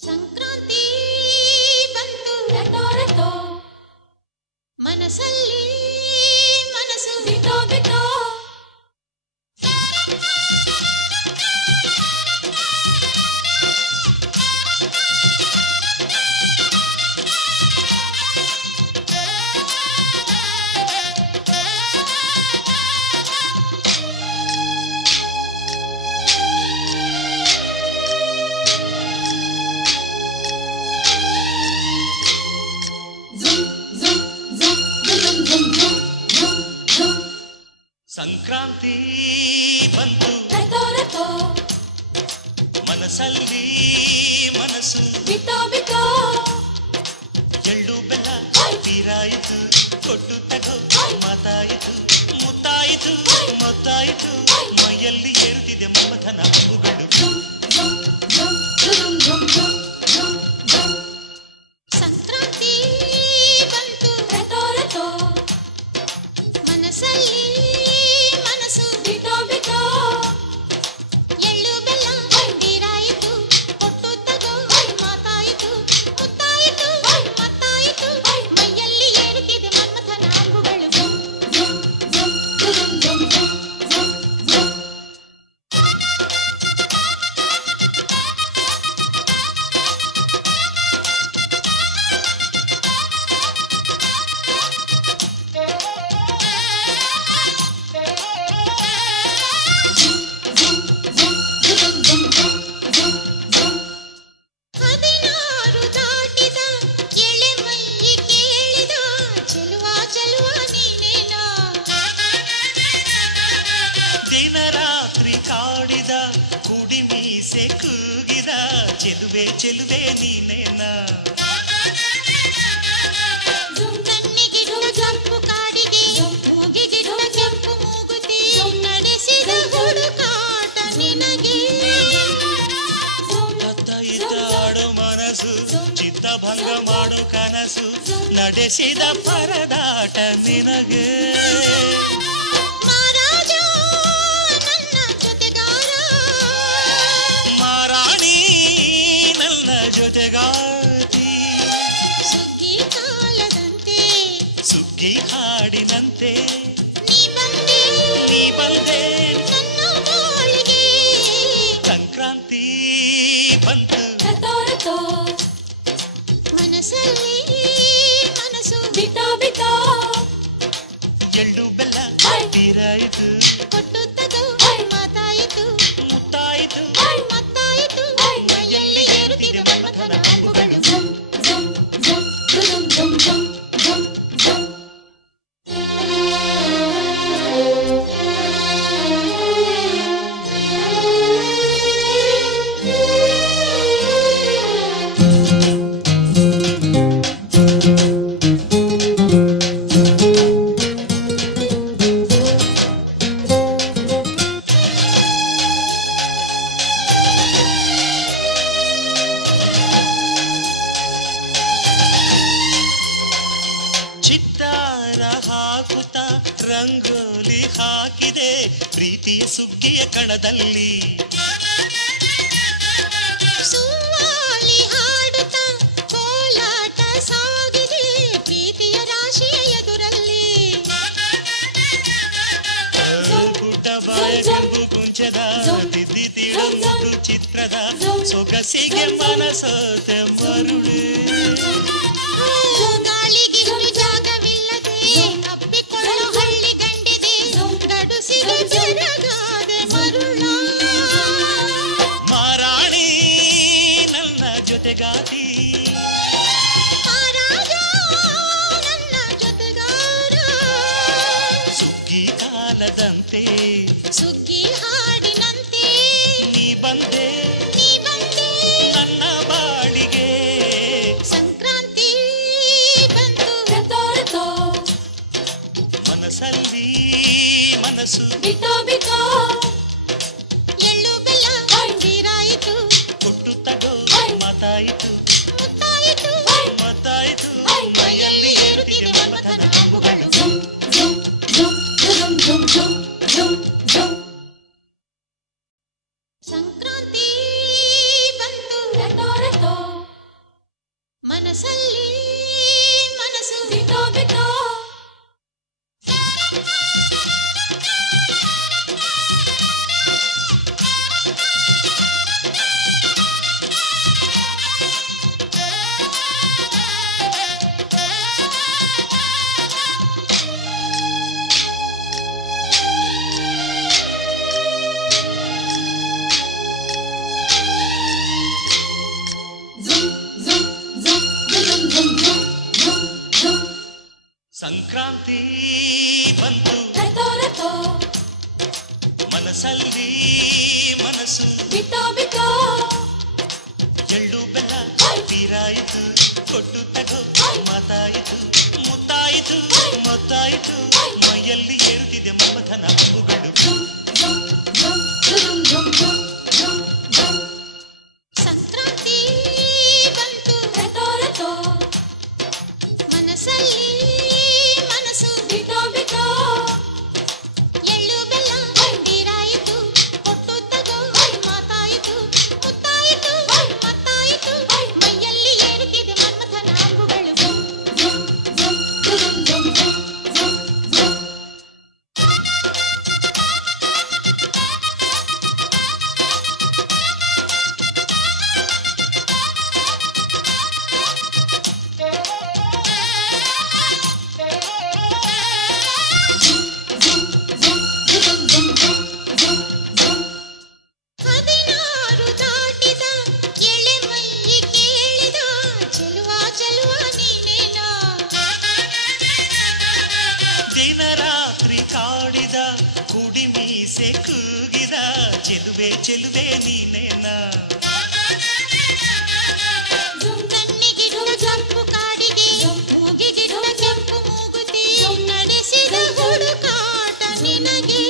ಸಂಕ್ರಾಂತಿ ಬಂತು ರಟೋ ರಟೋ ಮನಸ್ಸಲ್ಲಿ ಮನಸ್ಸು ಬಿಟೋ ಬಿಟೋ ಸಂಕ್ರಾಂತಿ ಬಂತು ರಟೋ ರಟೋ ಮನಸ್ಸಲ್ಲಿ ಮನಸ್ಸು ಬಿಟೋ ಬಿಟೋ ಎಳ್ಳು ಬೆಲ್ಲ ತೀರಾಯಿತು ಕೊಟ್ಟು ತಗೋ ಮಾತಾಯಿತು ಮುತ್ತಾಯಿತು ಮತ್ತಾಯಿತು ಮೈಯಲ್ಲಿ ಏರುತ್ತಿದೆ ಮಮಥನ ಹಬ್ಬುಗಳು ಸಂಕ್ರಾಂತಿ ಬಂತು ರಟೋ ರಟೋ ಮನಸ್ಸಲ್ಲಿ ಮನಸ್ಸು ಬಿಟೋ ಬಿಟೋ ಎಳ್ಳು ಬೆಲ್ಲ ತೀರಾಯಿತು ಕೊಟ್ಟು ತಗೋ ಮಾತಾಯಿತು ಮುತ್ತಾಯಿತು ಮತ್ತಾಯಿತು ಮೈಯಲ್ಲಿ ಏರುತ್ತಿದೆ ಮನ್ಮಥನ ಅಂಬುಗಳು ಹದಿನಾರು ದಾಟಿದ ಎಳೆ ಮೈ ಕೇಳಿದ ಚೆಲುವ ಚೆಲುವ ನೀನೇನೋ ದಿನ ರಾತ್ರಿ ಕಾಡಿದ ಕುಡಿ ಮೀಸೆ ಕೂಗಿದ ಚೆಲುವೆ ಚೆಲುವೆ ನೀನೇನ ಕಣ್ಣಿಗಿಡುವ ಕೆಂಪು ಕಾಡಿಗೆ ಮೂಗಿಗಿಡುವ ಕೆಂಪು ಮೂಗುತಿ ನಡೆಸಿದ ಹುಡುಕಾಟ ನಿನಗೆ ಅತ್ತ ಇದ್ದ ಆಡೋ ಮನಸ್ಸು ಚಿತ್ತಭಂಗ ಮಾಡೋ ಕನಸು ನಡೆಸಿದ ಪರದಾಟ ನಿನಗೆ ಮಹಾರಾಜ ನನ್ನ ಜೊತೆಗಾರ ಮಾರಾಣಿ ನನ್ನ ಜೊತೆಗಾತಿ ಸುಗ್ಗಿ ಕಾಲದಂತೆ ಸುಗ್ಗಿ ಹಾಡಿನಂತೆ ನೀ ಬಂದೆ ನೀ ಬಂದೆ ನನ್ನ ಬಾಳಿಗೆ ಸಂಕ್ರಾಂತಿ ಬಂತು ರಟೋ ರಟೋ ಮನಸ್ಸಲ್ಲಿ ಮನಸ್ಸು ಬಿಟೋ ಬಿಟೋ ಎಳ್ಳು ಬೆಲ್ಲ ತೀರಾಯಿತು ಕೊಟ್ಟು ತಗೋ ಮಾತಾಯಿತು ಮುತ್ತಾಯಿತು ಮತ್ತಾಯಿತು ಮೈಯಲ್ಲಿ ಏರುತ್ತಿದೆ ಮನ್ಮಥನ ಅಂಬುಗಳು ಚಿತ್ತಾರ ಹಾಕುತ್ತ ರಂಗೋಲಿ ಹಾಕಿದೆ ಪ್ರೀತಿಯ ಸುಗ್ಗಿಯ ಕಣದಲ್ಲಿ ಸುವಾಲಿ ಹಾಡುತ್ತ ಕೋಲಾಟ ಸಾಗಿದೆ ಪ್ರೀತಿಯ ರಾಶಿಯ ಎದುರಲ್ಲಿ ಪುಟ್ಟ ಬಾಯ ಕೆಂಪು ಕುಂಚದ ತಿದ್ದಿ ತೀಡು ಚಿತ್ರದ ಸೊಗಸಿಗೆ ಮನಸೋತೆ ಮರುಳು ಗಾಳಿಗಿಷ್ಟು ಜಾಗವಿಲ್ಲದೆ ಅಪ್ಪಿಕೊಳ್ಳೋ ಹಳ್ಳಿ ಗಂಡಿದೆ ಗಡುಸಿಗೆ ಬೆರಗಾದೆ ಮರುಳ ಮಾರಾಣಿ ನನ್ನ ಜೊತೆಗಾತಿ ಮಹಾರಾಜ ನನ್ನ ಜೊತೆಗಾರ ಸುಗ್ಗಿ ಕಾಲದಂತೆ ಸುಗ್ಗಿ ಹಾಡಿನಂತೆ ನೀ ಬಂದೆ ನನ್ನ ಬಾಳಿಗೆ ಸಂಕ್ರಾಂತಿ ಬಂತು ರಟೋ ರಟೋ ಮನಸ್ಸಲ್ಲಿ ಮನಸ್ಸು ಬಿಟೋ ಬಿಟೋ ಎಳ್ಳು ಬೆಲ್ಲ ತೀರಾಯಿತು ಕೊಟ್ಟು ತಗೋ ಮಾತಾಯಿತು ಮನಸ್ಸಲ್ಲಿ ಮನಸ್ಸು ಬಿಟ್ಟೋ ಬಿಟ್ಟೋ ಸಂಕ್ರಾಂತಿ ಬಂತು ಮನಸ್ಸಲ್ಲಿ ಮನಸ್ಸು ಬಿಟ್ಟೋ ಬಿಟ್ಟೋ ಎಳ್ಳು ಬೆಲ್ಲ ತೀರಾಯಿತು ಕೊಟ್ಟು ತಗೋ ಮಾತಾಯಿತು ಮುತ್ತಾಯಿತು ಮೊತ್ತಾಯಿತು ಮೈಯಲ್ಲಿ ಏರುತ್ತಿದೆ ಮಮಥನ ಹಬ್ಬುಗಳು ಸಂಕ್ರಾಂತಿ ಬಂತು ಮನಸ್ಸಲ್ಲಿ ಮನಸ್ಸು ಬಿಟ್ಟೋ ಬಿಟ್ಟೋ ಎಳ್ಳು ಬೆಲ್ಲ ತೀರಾಯಿತು ಕೊಟ್ಟು ತಗೋ ಮಾತಾಯಿತು ಮುತ್ತಾಯಿತು ಮತ್ತಾಯಿತು ಮೈಯಲ್ಲಿ ಏರುತ್ತಿದೆ ಮನ್ಮಥನ ಅಂಬುಗಳು ಹದಿನಾರು ದಾಟಿದ ಎಳೆ ಮೈ ಕೇಳಿದ ಚೆಲುವ ಚೆಲುವ ನೀನೇನೋ ದಿನ ರಾತ್ರಿ ಕಾಡಿದ ಕುಡಿ ಮೀಸೆ ಕೂಗಿದ ಚೆಲುವೆ ಚೆಲುವೆ ನೀನೇನ ಕಣ್ಣಿಗಿಡ್ಡ ಕೆಂಪು ಕಾಡಿಗೆ ಮೂಗಿಗಿಡ್ಡ ಕೆಂಪು ಮೂಗುತಿ ನಡೆಸಿದ ಹುಡುಕಾಟ ನಿನಗೆ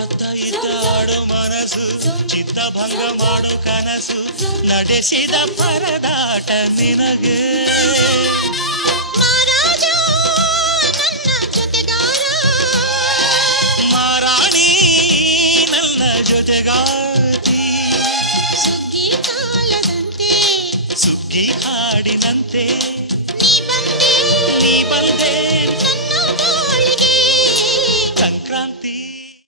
ಅತ್ತ ಇತ್ತ ಆಡು ಮನಸ್ಸು ಚಿತ್ತಭಂಗ ಮಾಡು ಕನಸು ನಡೆಸಿದ ಪರದಾಟ ನಿನಗೆ ಮಹಾರಾಜ ನನ್ನ ಜೊತೆಗಾರ ಮಾರಾಣಿ ನನ್ನ ಜೊತೆಗಾತಿ ಸುಗ್ಗಿ ಕಾಲದಂತೆ ಸುಗ್ಗಿ